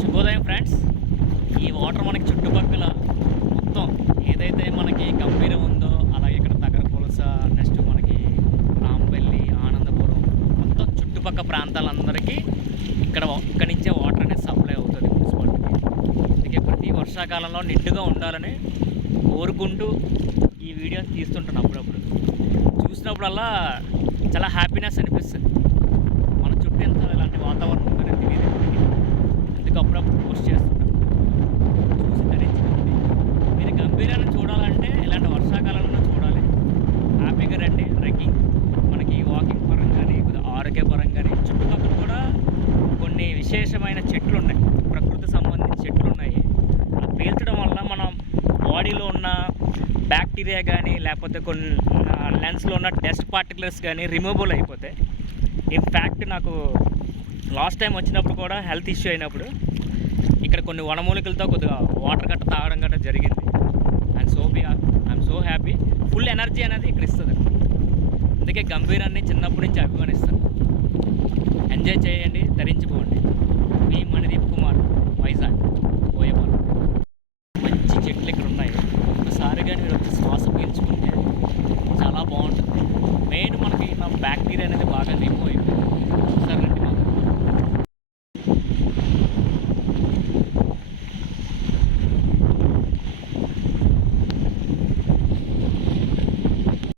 శుభోదయం ఫ్రెండ్స్. ఈ వాటర్ మనకి చుట్టుపక్కల మొత్తం ఏదైతే మనకి గంభీరం ఉందో అలాగే ఇక్కడ దగ్గర పులస నెక్స్ట్ మనకి రాంపల్లి ఆనందపురం మొత్తం చుట్టుపక్కల ప్రాంతాలందరికీ ఇక్కడ ఇక్కడి నుంచే వాటర్ అనేది సప్లై అవుతుంది మున్సిపాలిటీకి. అందుకే ప్రతి వర్షాకాలంలో నిండుగా ఉండాలని కోరుకుంటూ ఈ వీడియోస్ తీస్తుంటాను అప్పుడప్పుడు. చూసినప్పుడల్లా చాలా హ్యాపీనెస్ అనిపిస్తుంది మన చుట్టూ ఎంత ఇలాంటి వాతావరణం ఉందని తెలియదు ఎప్పటికీ అందుకు అప్పుడప్పుడు పోస్ట్ చేస్తున్నాను చూసి ధరించుకోండి మీరు గంభీరాన్ని చూడాలంటే ఇలాంటి వర్షాకాలంలో చూడాలి హ్యాపీగా రండి ట్రెక్కింగ్ మనకి వాకింగ్ పరంగా కానీ కొద్దిగా ఆరోగ్యపరంగా కానీ చుట్టుపక్కల కూడా కొన్ని విశేషమైన చెట్లు ఉన్నాయి. ప్రకృతి సంబంధించిన చెట్లు ఉన్నాయి ఆ పీల్చడం వల్ల మనం బాడీలో ఉన్న బ్యాక్టీరియా కానీ లేకపోతే కొన్ని లెన్స్లో ఉన్న డస్ట్ పార్టికులర్స్ కానీ రిమూవబుల్ అయిపోతాయి. ఇన్ఫ్యాక్ట్ నాకు లాస్ట్ టైం వచ్చినప్పుడు కూడా హెల్త్ ఇష్యూ అయినప్పుడు ఇక్కడ కొన్ని వనమూలికలతో కొద్దిగా వాటర్ గట్ట తాగడం గట్ట జరిగింది. And so be I'm so happy full energy అనేది ఇక్కడ ఇస్తుంది. అందుకే గంభీరాన్ని చిన్నప్పటి నుంచి అభిమానిస్తాను. ఎంజాయ్ చేయండి ధరించిపోండి మీ మణిదీప్ కుమార్ వైజాగ్ పోయేవారు మంచి చెట్లు ఇక్కడ ఉన్నాయి. ఒకసారిగా మీరు వచ్చి శ్వాస పీల్చుకుంటే చాలా బాగుంటుంది. మెయిన్ మనకి బ్యాక్టీరియా అనేది బాగా